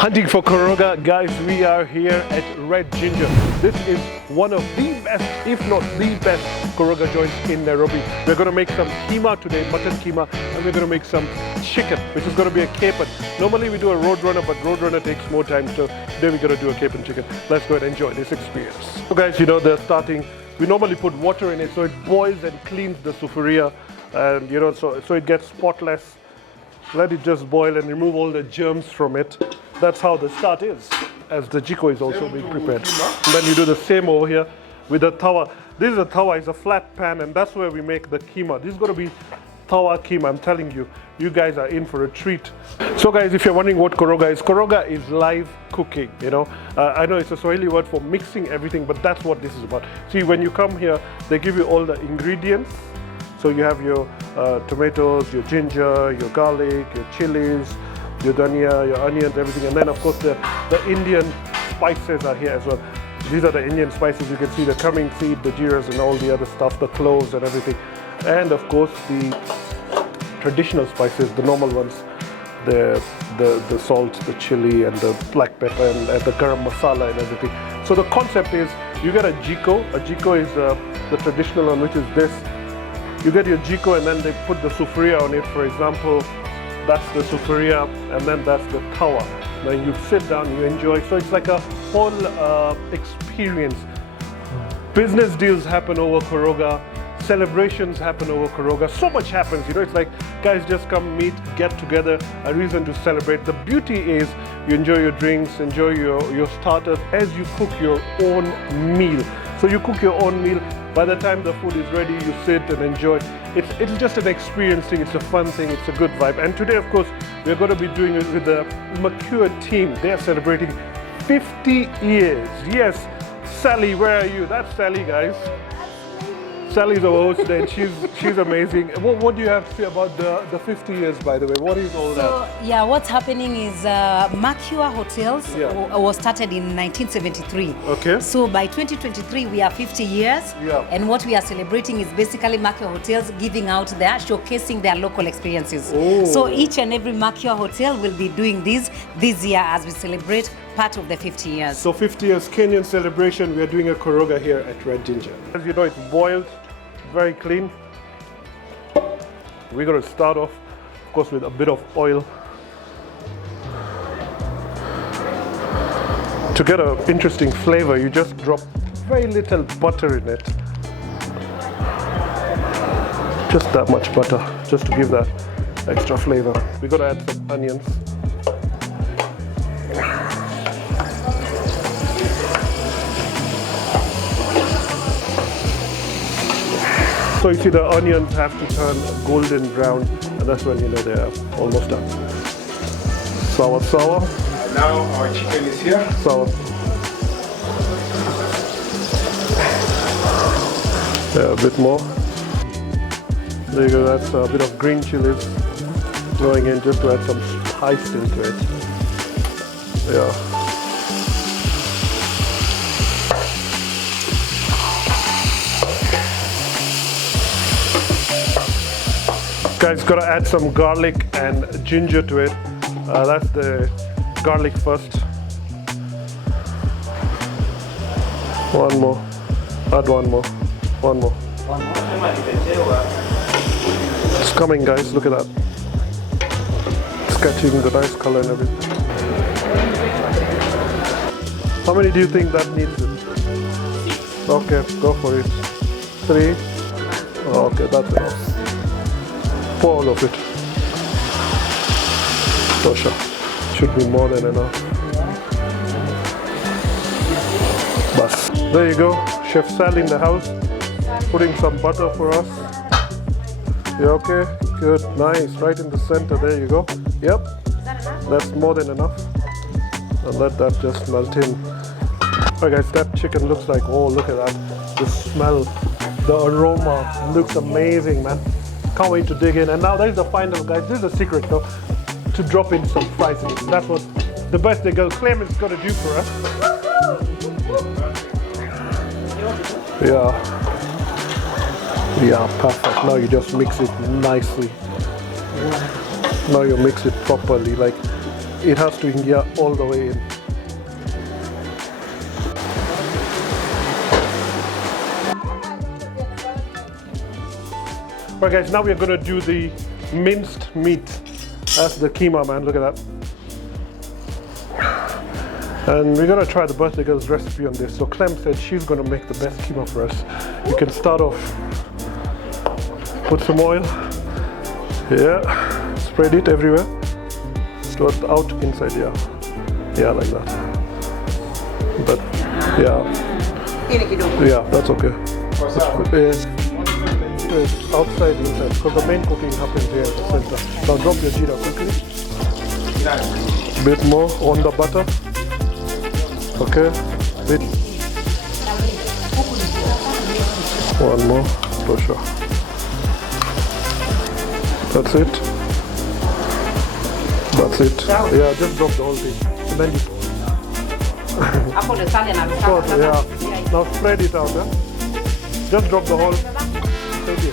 Hunting for Koroga, guys. We are here at Red Ginger. This is one of the best, if not the best, Koroga joints in Nairobi. We're going to make some keema today, mutton keema, and we're going to make some chicken, which is going to be a cape. Normally we do a roadrunner, but roadrunner takes more time, so today we're going to do a cape and chicken. Let's go and enjoy this experience. So guys, you know, they're starting, we normally put water in it so it boils and cleans the sufuria, and you know, so it gets spotless. Let it just boil and remove all the germs from it. That's how the start is, as the jiko is also being prepared. And then you do the same over here with the tawa. This is a tawa, it's a flat pan, and that's where we make the keema. This is going to be tawa keema. I'm telling you, you guys are in for a treat. So guys, if you're wondering what Koroga is live cooking, you know. I know it's a Swahili word for mixing everything, but that's what this is about. See, when you come here, they give you all the ingredients. So you have your tomatoes, your ginger, your garlic, your chilies, your dhania, your onions, everything. And then of course the Indian spices are here as well. These are the Indian spices. You can see the cumin seed, the jeeras and all the other stuff, the cloves and everything. And of course the traditional spices, the normal ones, the salt, the chili and the black pepper and the garam masala and everything. So the concept is you get a jiko. A jiko is the traditional one, which is this. You get your jiko and then they put the sufuria on it. For example, that's the sufuria and then that's the tawa. Then you sit down, you enjoy. So it's like a whole experience. Business deals happen over Koroga. Celebrations happen over Koroga. So much happens, you know. It's like guys just come meet, get together, a reason to celebrate. The beauty is you enjoy your drinks, enjoy your starters as you cook your own meal. So you cook your own meal. By the time the food is ready, you sit and enjoy it. It's just an experience thing, it's a fun thing, it's a good vibe. And today, of course, we're going to be doing it with the Mature team. They are celebrating 50 years. Yes, Sally, where are you? That's Sally, guys. Sally's our host today, and she's amazing. What do you have to say about the 50 years, by the way? What is all that? So, yeah, what's happening is Makiwa Hotels was started in 1973. Okay. So by 2023, we are 50 years. Yeah. And what we are celebrating is basically Makiwa Hotels giving out showcasing their local experiences. Oh. So each and every Makiwa Hotel will be doing this year as we celebrate part of the 50 years. So 50 years Kenyan celebration, we are doing a Koroga here at Red Ginger. As you know, it's boiled, very clean. We're going to start off, of course, with a bit of oil. To get an interesting flavor, you just drop very little butter in it. Just that much butter, just to give that extra flavor. We're going to add some onions. So you see the onions have to turn golden brown, and that's when you know they're almost done. Sour. And now our chicken is here. Sour. Yeah, a bit more. There you go, that's a bit of green chilies going in just to add some spice into it. Yeah. Guys, gotta add some garlic and ginger to it. That's the garlic first. One more. Add one more. One more. It's coming, guys. Look at that. It's catching the nice color and everything. How many do you think that needs it? Okay, go for it. 3. Okay, that's enough. Pour all of it. So sure. Should be more than enough. Bas. There you go. Chef Sal in the house. Putting some butter for us. You okay? Good. Nice. Right in the center. There you go. Yep. Is that enough? That's more than enough. And let that just melt in. Alright guys, that chicken looks like, oh look at that. The smell, the aroma looks amazing, man. Can't wait to dig in. And now there's the final, guys. This is the secret though, to drop in some fries in it. That's what the birthday girl Clement's got to do for us. Yeah, perfect. Now you just mix it nicely. Now you mix it properly. Like It has to ingia all the way in. Alright guys, now we're gonna do the minced meat. That's the keema, man, look at that. And we're gonna try the birthday girl's recipe on this. So Clem said she's gonna make the best keema for us. You can start off, put some oil, yeah, spread it everywhere. Start out, inside, yeah. Yeah, like that. But, yeah. Yeah, that's okay. It's outside, inside, because the main cooking happens here at the center. Now drop your jeera quickly. Bit more on the butter. Okay. Bit. One more, for sure. That's it. That's it. Yeah, just drop the whole thing. And then you... yeah. Now spread it out, yeah? Just drop the whole. Thank you.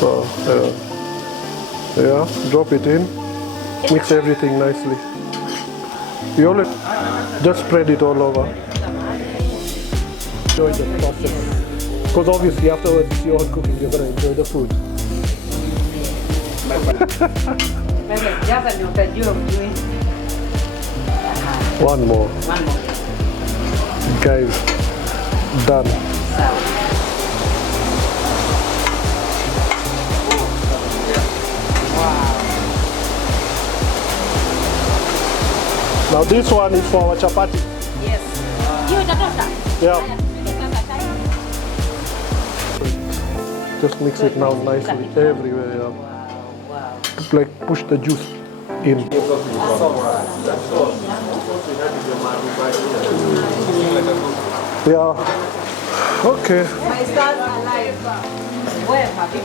So, yeah, drop it in. Mix everything nicely. You only just spread it all over. Enjoy the process. Because obviously afterwards it's your own cooking, you're gonna enjoy the food. One more. Guys, done. Now this one is for our chapati. Yes. Yeah. Just mix it now nicely everywhere. Yeah. Wow. Like push the juice in. Yeah. Okay. My stars are alive. Where have you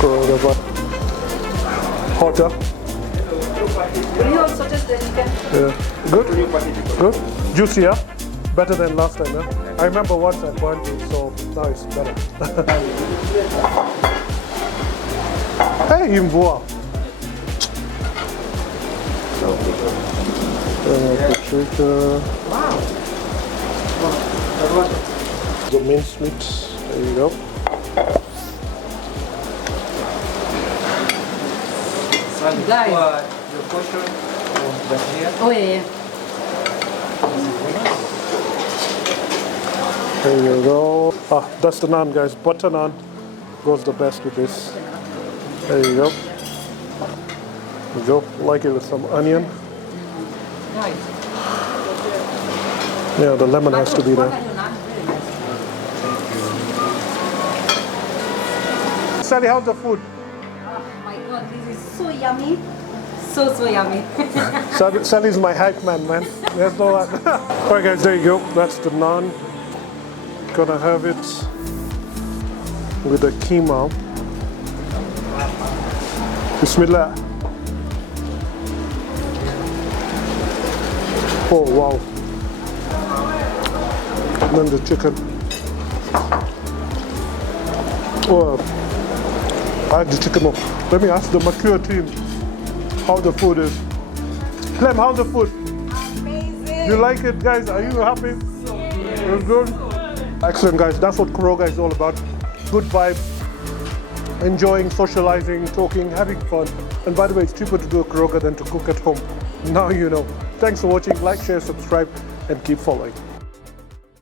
Koroga. Hotter. Will you also test the chicken? Yeah. Good? Good? Juicy, yeah? Better than last time, yeah? I remember once I burnt it, so now it's better. Hey, Imvoa! Wow! The minced meat, there you go. Guys. Oh yeah. There you go. Ah, that's the naan, guys. Butter naan goes the best with this. There you go. There you go. Like it with some onion. Yeah, the lemon has to be there. Sally, how's the food? Oh my god, this is so yummy. So yummy. Sally's my hype man. There's no one. Alright guys, there you go. That's the naan. Gonna have it with the keema. Bismillah. Oh wow. And then the chicken. Oh, I had the chicken up. Let me ask the Macure team how the food is. Clem, how's the food? Amazing. You like it, guys? Are you happy? It's good? Excellent, guys. That's what Koroga is all about. Good vibe, enjoying, socializing, talking, having fun. And by the way, it's cheaper to do a Koroga than to cook at home. Now you know. Thanks for watching. Like, share, subscribe, and keep following.